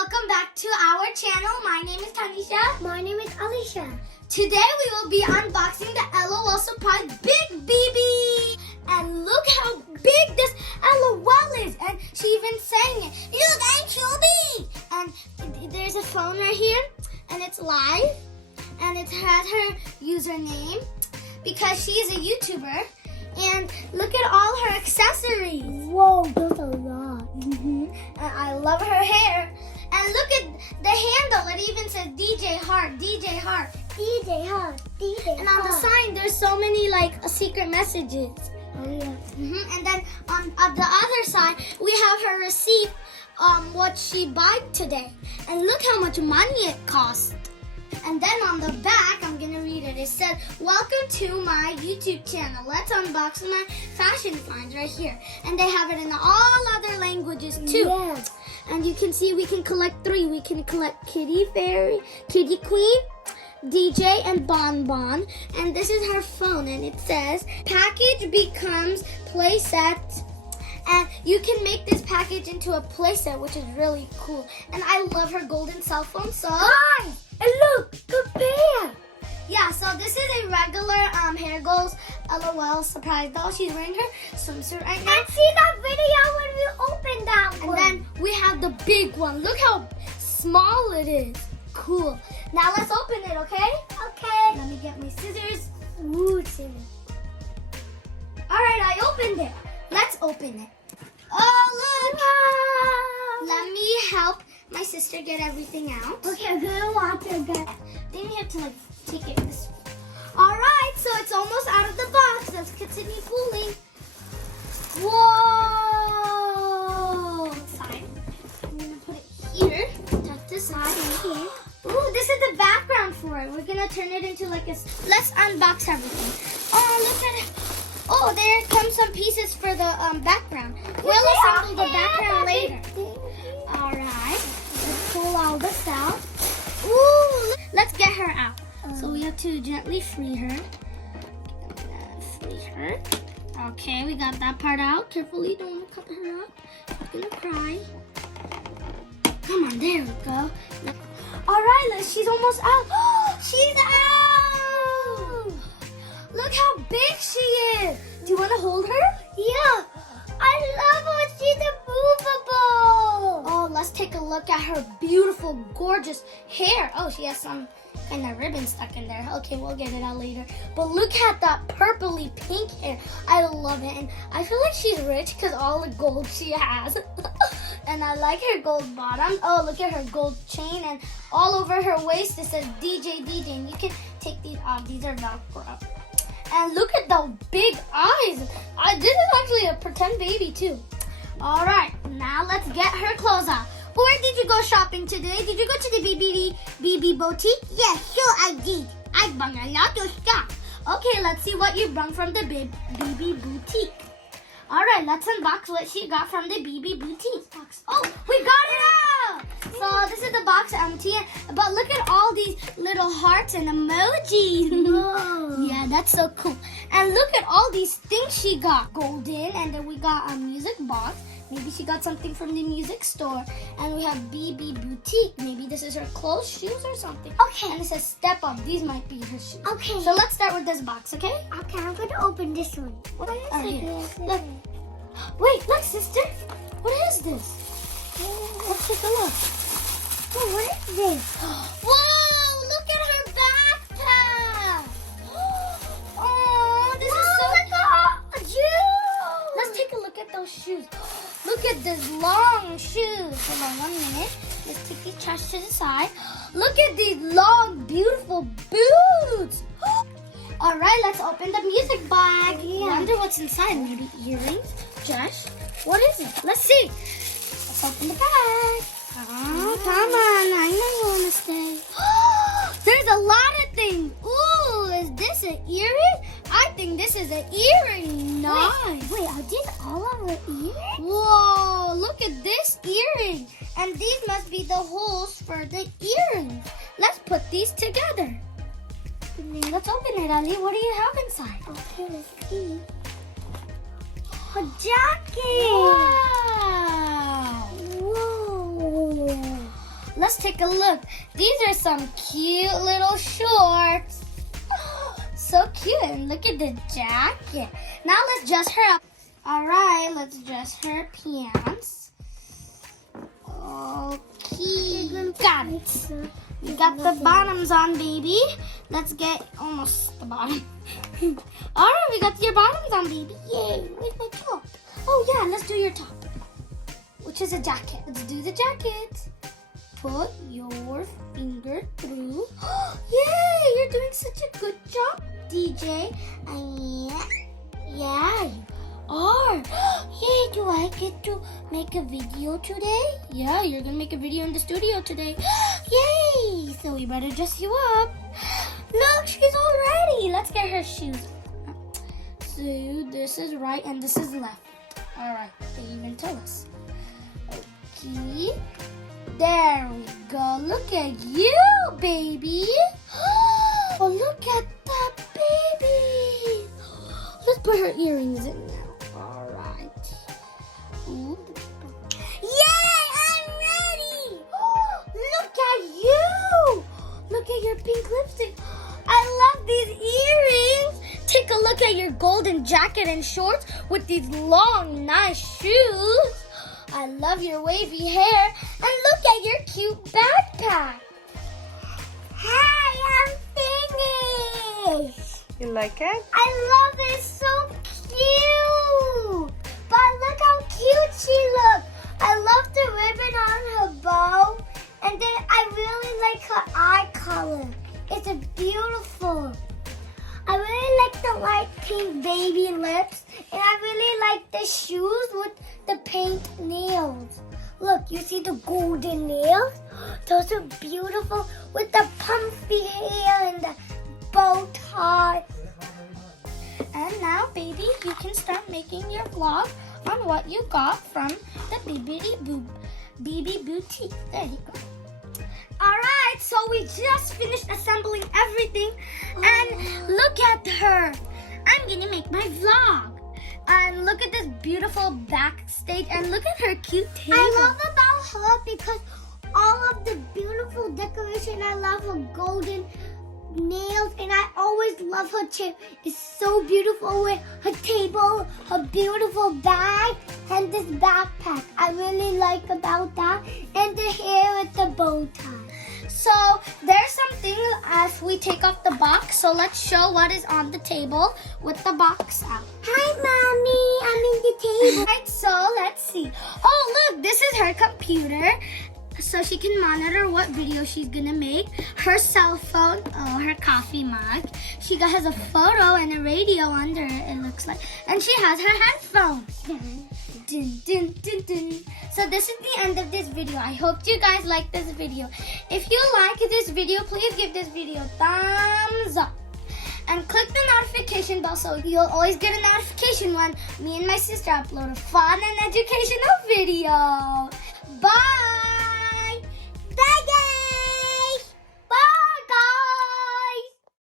welcome back to our channel. My name is Tanisha. My name is Alisha. Today we will be unboxing the LOL Surprise Big BB. And look how big this LOL is. And she even sang it. Look, I'm so big. And there's a phone right here. And it's live. And it has her username because she is a YouTuber. And look at all her accessories. Whoa, that's a lot. And I love her hair. And look at the handle. It even says DJ Heart, DJ Heart. DJ Heart, DJ And on the sign, there's so many secret messages. Oh yeah. And then on the other side, we have her receipt, what she bought today. And look how much money it cost. And then on the back, I'm going to read it. It said, welcome to my YouTube channel. Let's unbox my fashion finds right here. And they have it in all other languages too. Yeah. And you can see we can collect 3. We can collect Kitty Fairy, Kitty Queen, DJ, and Bon Bon. And this is her phone. And it says, package becomes playset. And you can make this package into a playset, which is really cool. And I love her golden cell phone. So, Hi! And look, compare! yeah, so this is a regular Hair Goals LOL surprise doll. She's wearing her swimsuit right now. And see that video when we opened that And one. then we have the big one. Look how small it is. Cool. Now let's open it, okay? Okay. Let me get my scissors. Ooh, scissors. All right, I opened it. Let's open it. Oh, look. Let me help my sister get everything out. Okay, I'm gonna watch it again. Then you have to take it this way. All right, so it's almost out of the box. Let's continue fooling. Whoa! Side. I'm gonna put it here. Tuck this side in here. Ooh, this is the background for it. We're gonna turn it into Let's unbox everything. Oh, look at it. Oh, there comes some pieces for the background. We'll assemble the background later. All right. Let's pull all this out. Ooh, let's get her out. So we have to gently free her. Free her. Okay, we got that part out. Carefully, don't want to cut her up. She's gonna cry. Come on, there we go. All right, Liz, she's almost out. She's out! Look how big she is. Do you want to hold her? Yeah. I love her. She's immovable. Oh, let's take a look at her beautiful, gorgeous hair. Oh, she has some kind of ribbon stuck in there. Okay, we'll get it out later. But look at that purpley pink hair. I love it. And I feel like she's rich because all the gold she has. And I like her gold bottom. Oh, look at her gold chain. And all over her waist, it says DJ, DJ. And you can take these off. These are Velcro. And look at the big eyes. This is actually a pretend baby too. All right, now let's get her clothes out. Where did you go shopping today? Did you go to the BB boutique? Yes, sure I did. I bought a lot of stuff. Okay, let's see what you brought from the BB boutique. All right, let's unbox what she got from the BB boutique. Oh, we got it out! So this is the box empty, but look at all these little hearts and emojis. Whoa. Yeah, that's so cool. And look at all these things she got. Golden, and then we got a music box. Maybe she got something from the music store. And we have BB Boutique. Maybe this is her clothes, shoes, or something. Okay. And it says Step Up. These might be her shoes. Okay. So let's start with this box, okay? Okay, I'm gonna open this one. What is All right, it? here. Look. Wait, look, sister. What is this? Let's take a look. Oh, what is this? Whoa, look at her backpack. Oh, this is so Look at her shoes. Let's take a look at those shoes. Look at these long shoes. Hold on 1 minute. Let's take these trash to the side. Look at these long, beautiful boots. All right, let's open the music bag. Yeah. Wonder what's inside. Maybe earrings, dress. What is it? Let's see. Let's open the bag. Oh, come on. I know you want to stay. There's a lot of things. Ooh, is this an earring? I think this is an earring. Nice. Wait, are these all of her ears? Whoa, look at this earring. And these must be the holes for the earrings. Let's put these together. Let's open it, Ali. What do you have inside? Okay, let's see. A jacket. Wow. Whoa. let's take a look. These are some cute little shorts. So cute. And look at the jacket. Now let's dress her up. Alright, let's dress her pants. Okay, got it. We got the bottoms on, baby. Let's get almost the bottom. Alright, we got your bottoms on, baby. Yay, where's my top? Oh yeah, let's do your top, which is a jacket. Let's do the jacket. Put your finger through. Yay, you're doing such a good job, DJ. Yeah, you are. Yay, do I get to make a video today? Yeah, you're gonna make a video in the studio today. Yay, so we better dress you up. Look, she's all ready. Let's get her shoes. So this is right and this is left. All right, they even tell us. Okay, there we go. Look at you, baby. Oh, look at that baby. Let's put her earrings in now. All right. Ooh. Yay, I'm ready. Look at you. Look at your pink lipstick. I love these earrings. Take a look at your golden jacket and shorts with these long, nice shoes. I love your wavy hair. And look at your cute backpack. Hi, I'm finished. You like it? I love it. It's so cute. But look how cute she looks. I love the ribbon on her bow. And then I really like her eye color. It's a beautiful. I really like the light pink baby lips. And I really like the shoes with the pink nails. Look, you see the golden nails? Those are beautiful with the pumpy hair and the bow tie. And now, baby, you can start making your vlog on what you got from the BB Boutique. There you go. Alright, so we just finished assembling everything. And look at her. I'm gonna make my vlog. And look at this beautiful backstage. And look at her cute table. I love about her because all of the beautiful decoration. I love her golden nails. And I always love her chair. It's so beautiful with her table, her beautiful bag, and this backpack. I really like about that. And the hair with the bow tie. So there's something as we take off the box. So let's show what is on the table with the box out. Hi, Mommy. I'm in the table. Right, so let's see. Oh, look, this is her computer. So she can monitor what video she's gonna make. Her cell phone, oh, her coffee mug. She has a photo and a radio under it, it looks like. And she has her headphones. Dun, dun, dun, dun. So this is the end of this video. I hope you guys like this video. If you like this video, please give this video a thumbs up. And click the notification bell so you'll always get a notification when me and my sister upload a fun and educational video. Bye!